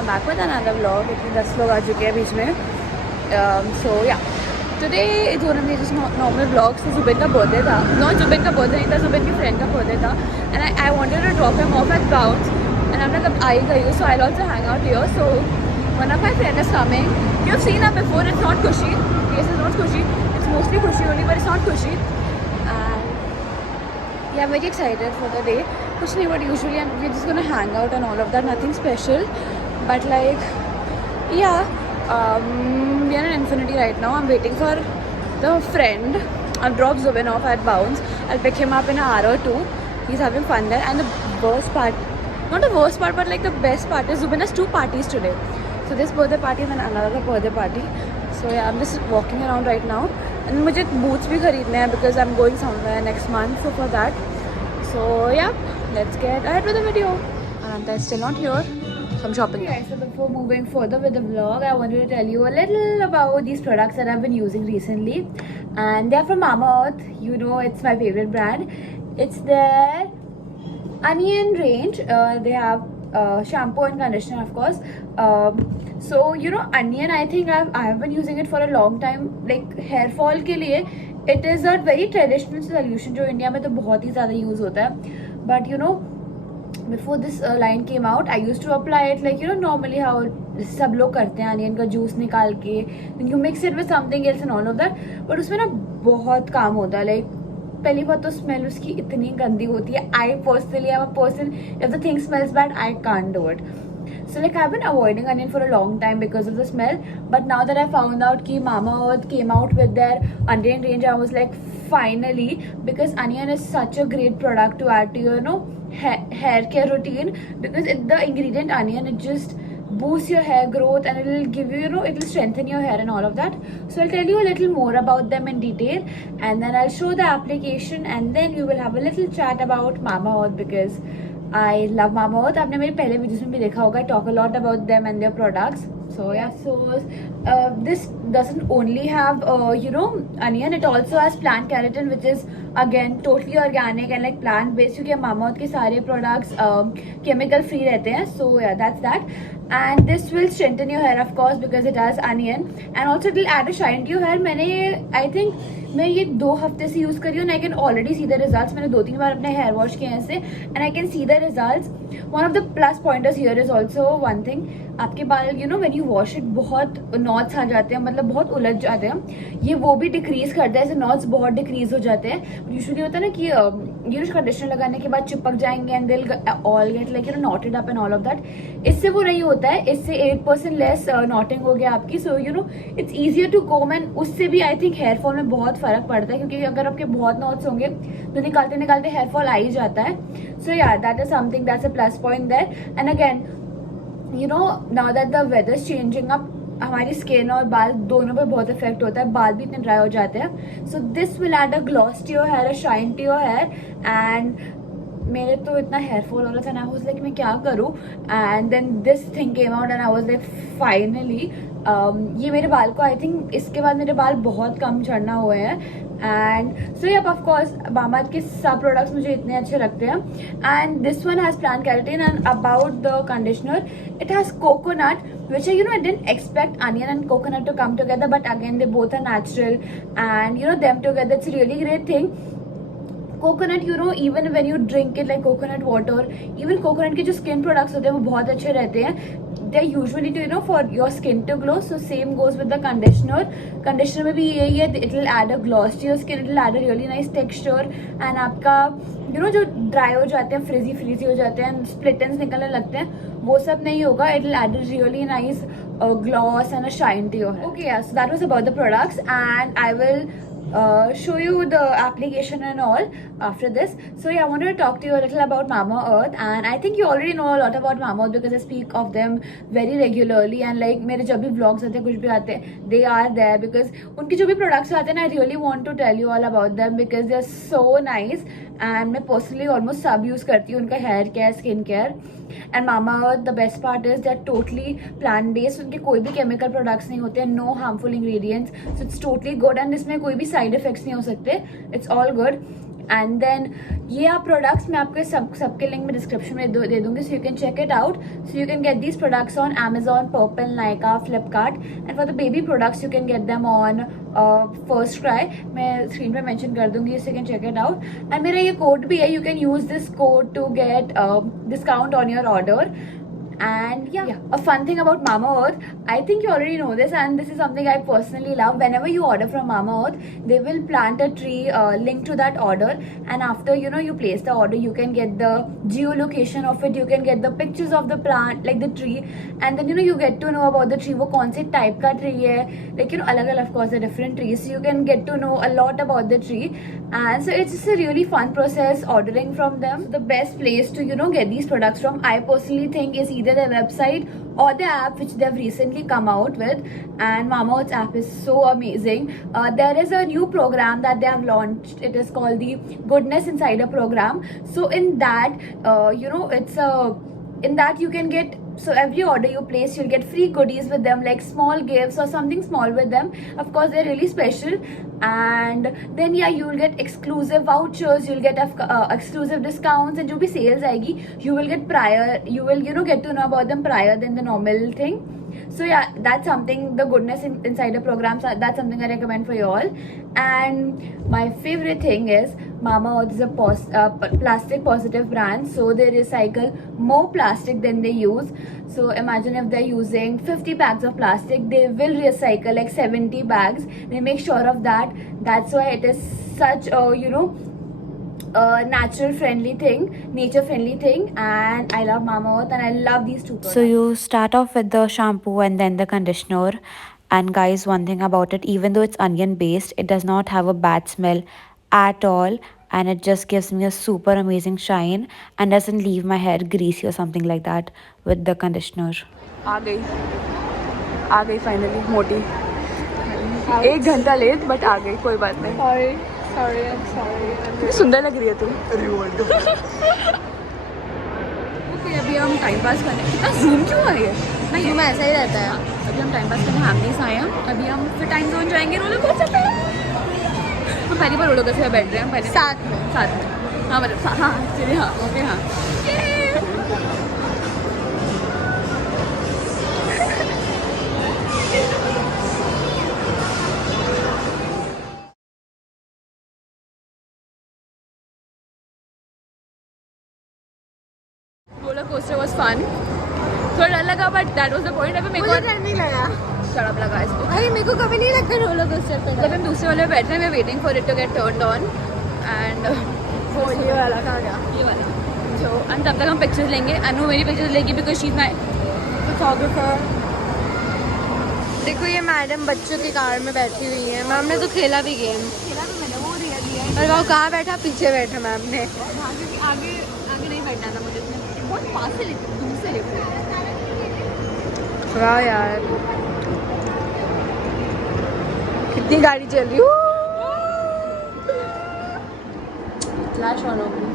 I'm back with another vlog. इतने 10 लोग आ चुके हैं बीच में. So yeah, today it's one of the just normal vlogs. So Zubin का birthday था. Not Zubin का birthday नहीं था, Zubin की friend का birthday था. And I wanted to drop him off at Bounce. And I'm like, अब आई गई हूँ, so I'll also hang out here. So one of my friends is coming. You've seen her before. It's not Kushi. Yes, it's not Kushi. It's mostly Kushi only, but it's not Kushi. And yeah, I'm very excited for the day. Kuch nahi, but usually we're just gonna hang out and all of that. Nothing special, but like, yeah, we are in Infinity right now. I'm waiting for the friend. I'll drop Zubin off at Bounce. I'll pick him up in an hour or two. He's having fun there. And the worst part, not the worst part, but like the best part is Zubin has 2 parties today. So this birthday party and then another birthday party. So yeah, I'm just walking around right now. And मुझे boots भी खरीदने हैं because I'm going somewhere next month. So for that, so yeah, let's get ahead with the video. Ananta is still not here, so I'm shopping. Okay, so before moving further with the vlog, I wanted to tell you a little about these products that I've been using recently, and they're from Mamaearth. You know, it's my favorite brand. It's their Onion range. They have shampoo and conditioner, of course. So you know, Onion, I think I have been using it for a long time. Like hair fall के लिए, it is a very traditional solution जो India में तो बहुत ही ज़्यादा use होता है. But you know, before this line came out, I used to apply it like, you know, normally how सब लोग करते हैं, अनियन का जूस निकाल के, then you mix it with something else and all of that. But उसमें ना बहुत काम होता है. Like पहली बात तो स्मेल उसकी इतनी गंदी होती है. I personally am a person, if the thing smells bad, I can't do it. So like I've been avoiding onion for a long time because of the smell. But now that I found out कि Mamaearth came out with their onion range, I was like, finally, because onion is such a great product to add to your, you know, hair care routine, because the ingredient onion, it just boosts your hair growth and it will give you, you know, it will strengthen your hair and all of that. So I'll tell you a little more about them in detail, and then I'll show the application, and then we will have a little chat about Mamaearth because I love Mamaearth. आपने मेरे पहले videos में भी देखा होगा. I talk a lot about them and their products. So yeah, so this doesn't only have you know, onion. It also has plant keratin, which is again totally organic and like plant based. क्योंकि Mamaearth के सारे products chemical free रहते हैं. So yeah, that's that. And this will strengthen your hair, of course, because it has onion, and also it will add a shine to your hair. I think मैं ये 2 हफ्ते से use कर रही हूँ, and I can already see the results. मैंने 2-3 बार अपने hair wash किए हैं इससे, and I can see the results. One of the plus pointers here is also one thing. आपके बाल, you know, when you wash it, बहुत knots आ जाते हैं, मतलब बहुत उलझ जाते हैं. ये वो भी डिक्रीज करता है, ऐसे knots बहुत डिक्रीज हो जाते हैं. यूजुअली होता है ना कि ये कंडीशनर लगाने के बाद चिपक जाएंगे and they'll all get like, you know, knotted up and all of that. इससे वो नहीं होता है. इससे 8% लेस knotting हो गया आपकी. So you know, it's easier to comb, and उससे भी I think hair fall में बहुत फर्क पड़ता है, क्योंकि अगर आपके बहुत knots होंगे तो निकालते निकालते hair fall आ ही जाता है. So yeah, that is something that's a plus point there. And again, you know, now that the weather is changing up, हमारी स्किन और बाल दोनों पे बहुत इफेक्ट होता है. बाल भी इतने ड्राई हो जाते हैं. So this will add a gloss to your hair, a shine to your hair. And मेरे तो इतना हेयर फॉल हो रहा था ना, आई वाज लाइक मैं क्या करूँ. And then this thing came out and I was like finally, ये मेरे बाल को, आई थिंक इसके बाद मेरे बाल बहुत कम झड़ना हुए हैं. एंड सो ये ऑफ कोर्स Mamaearth के सब प्रोडक्ट्स मुझे इतने अच्छे लगते हैं. And this one has plant keratin. And about the conditioner, it has coconut, which you know, I didn't expect onion and coconut to come together, but again they both are natural, and you know, them together, it's a really great thing. Coconut, you know, even when you drink it like coconut water, even coconut के जो skin products होते हैं वो बहुत अच्छे रहते हैं. They are usually to, you know, for your skin to glow. So same goes with the conditioner. Conditioner में भी यही है, it will add a gloss to your skin, it will add a really nice texture. And आपका, you know, जो dry हो जाते हैं, फ्रिजी हो जाते हैं, स्प्लिट एंड्स निकलने लगते हैं, वो सब नहीं होगा. It will add a really nice gloss and a shine to your hair. Okay, yeah, so that was about the products, and I will show you the application and all after this. So yeah, I wanted to talk to you a little about Mamaearth, and I think you already know a lot about Mamaearth because I speak of them very regularly, and like मेरे जब भी vlogs आते हैं, कुछ भी आते हैं, they are there because उनके जो भी products आते हैं ना, I really want to tell you all about them because they are so nice. And मैं personally almost सब use करती हूँ उनका hair care, skin care. And Mamaearth, the best part is they're totally plant based. उनके कोई भी chemical products नहीं होते हैं, no harmful ingredients, so it's totally good. And इसमें कोई भी side effects नहीं हो सकते, it's all good. And then ये आप प्रोडक्ट्स मैं आपके सबके लिंक में डिस्क्रिप्शन में दे दूंगी, so you can check it out. So you can get these products on Amazon, Purple, Nykaa, Flipkart, and for the baby products you can get them on FirstCry. मैं screen पे mention कर दूंगी, so you can check it out. And मेरा ये code भी है, you can use this code to get discount on your order. And yeah, a fun thing about Mamaearth, I think you already know this, and this is something I personally love. Whenever you order from Mamaearth, they will plant a tree linked to that order, and after you place the order, you can get the geolocation of it, you can get the pictures of the plant, like the tree, and then you get to know about the tree, वो कौन से type का tree है, like अलग अलग of course the different trees, so you can get to know a lot about the tree. And so it's just a really fun process ordering from them. The best place to get these products from, I personally think, is either their website or the app which they've recently come out with. And Mamaearth's app is so amazing. There is a new program that they have launched. It is called the Goodness Insider program. So in that in that you can get, so every order you place, you'll get free goodies with them, like small gifts or something small with them. Of course, they're really special. And then you'll get exclusive vouchers, you'll get exclusive discounts, and जो भी sales आएगी, you will get get to know about them prior than the normal thing. So yeah, that's something, the Goodness Insider programs, that's something I recommend for you all. And my favorite thing is Mamaearth is a plastic positive brand, so they recycle more plastic than they use. So imagine if they're using 50 bags of plastic, they will recycle like 70 bags. They make sure of that. That's why it is such a natural friendly thing, nature friendly thing, and I love Mamaearth and I love these two products. So you start off with the shampoo and then the conditioner. And guys, one thing about it, even though it's onion based, it does not have a bad smell at all, and it just gives me a super amazing shine and doesn't leave my hair greasy or something like that with the conditioner. आ गई finally मोटी. 1 घंटा late but आ गई, कोई बात नहीं. Sorry, I'm sorry. कितनी सुंदर लग रही है तुम. ओके, अभी हम टाइम पास करने, कितना जूम क्यों आ है? नहीं, मैं ऐसा ही रहता है. अभी हम टाइम पास करने हैमलीज आए हैं. अभी हम फिर टाइम जोन जाएंगे रोलर कोस्टर पे. हम पहली बार रोलर कोस्टर पे बैठ रहे हैं, पहले साथ में. हाँ मतलब हाँ चलिए, हाँ ओके, हाँ. Roller coaster was fun. थोड़ा डर लगा but that was the point. अभी मेरे को डर नहीं लगा, शराब लगा इसको. अरे मेरे को कभी नहीं लगता रोलर कोस्टर पे. जब हम दूसरे वाले पे बैठ रहे हैं, we are waiting for it to get turned on. एंड वो ये वाला कहाँ गया, ये वाला. जो एंड तब तक हम पिक्चर्स लेंगे. अनु मेरी पिक्चर्स लेगी because she is my photographer. देखो ये मैडम बच्चों की कार में बैठी हुई है. मैम ने तो खेला भी गेम. मैंने वो दिया. और वो कहाँ बैठा, पीछे बैठा मैम ने. आगे नहीं बैठना था मुझे. बहुत पास से दूर से लेते. वाह यार, कितनी गाड़ी चल रही. फ्लैश ऑन हो गई.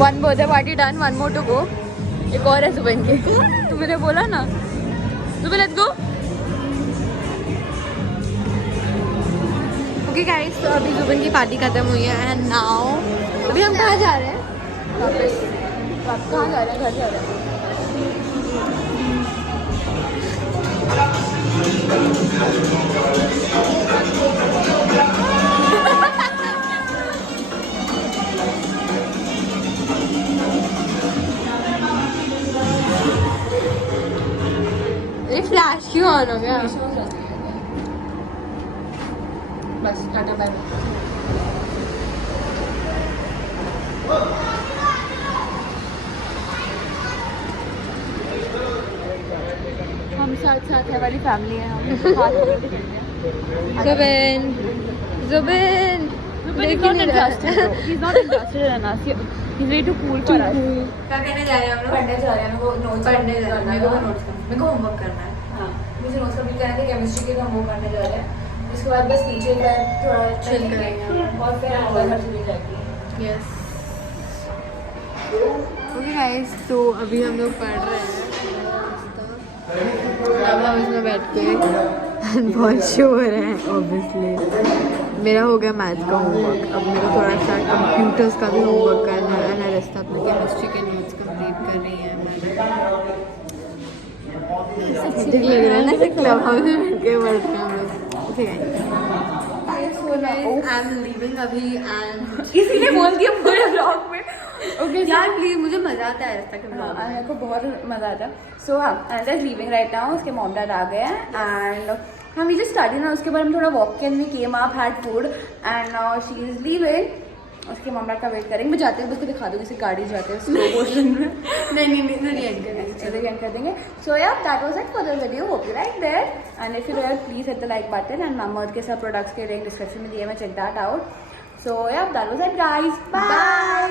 One birthday party done, one more to go. एक और है जुबैन के. तू मैंने बोला ना, Zubain let's go. Okay guys, तो अभी जुबैन की पार्टी खत्म हुई है. एंड नाउ अभी हम कहाँ जा रहे हैं? वापस कहाँ जा रहे हैं? घर जा रहे हैं. ये फ्लैश क्यों ऑन हो गया? बस टाटा बाय. हम साथ है वाली फैमिली है. हम Zubeen Zubeen He's not interested in us. He's way too cool for us. क्या कहने जा रहे हैं हम लोग? पढ़ने जा रहे हैं. वो नोट्स पढ़ने जा रहे हैं. मेरे को होमवर्क करना है. हाँ, मुझे नोट्स कंप्लीट करना है. केमिस्ट्री के हम वो करने जा रहे हैं. उसके बाद बस नीचे थोड़ा चिल करेंगे और फिर घर चली जाएगी. यस. ओके गाइस, तो अभी हम लोग पढ़ रहे हैं। अब हम इसमें बैठ के बहुत शोर है ऑब्वियसली। मेरा हो गया मैथ का होमवर्क, अब मेरा थोड़ा सा कंप्यूटर्स का भी होमवर्क करना है। एंड रिश्ता अपने केमिस्ट्री के नोट्स कंप्लीट कर रही है। ठीक लग रहा है ना क्लब हाउस में बैठ के पढ़ रहे हैं हम लोग। Okay guys, I am leaving अभी एंड इसीलिए बोल दिया पूरे ब्लॉग में। ओके यार प्लीज, मुझे मजा आता है ऐसा करना। हाँ, मेरे को बहुत मजा आता है। सो हाँ, and is leaving right now. उसके मॉम डैड आ गए हैं एंड हम वी जस्ट स्टार्टेड ना। उसके बाद हम थोड़ा वॉक किया, we came up, had food and now she is leaving. उसके मॉम डैड का वेट करेंगे। मैं जाते हैं उसको दिखा दूँगी, जैसे गाड़ी जाते हैं स्लो मोशन में। नहीं एंड कर देंगे। So yeah that was it for the video. Hope you like that and if you like please hit the like button and ममद के सब प्रोडक्ट्स के लिंक डिस्क्रिप्शन में दिए, मैं check that out. So yeah that was it guys, bye.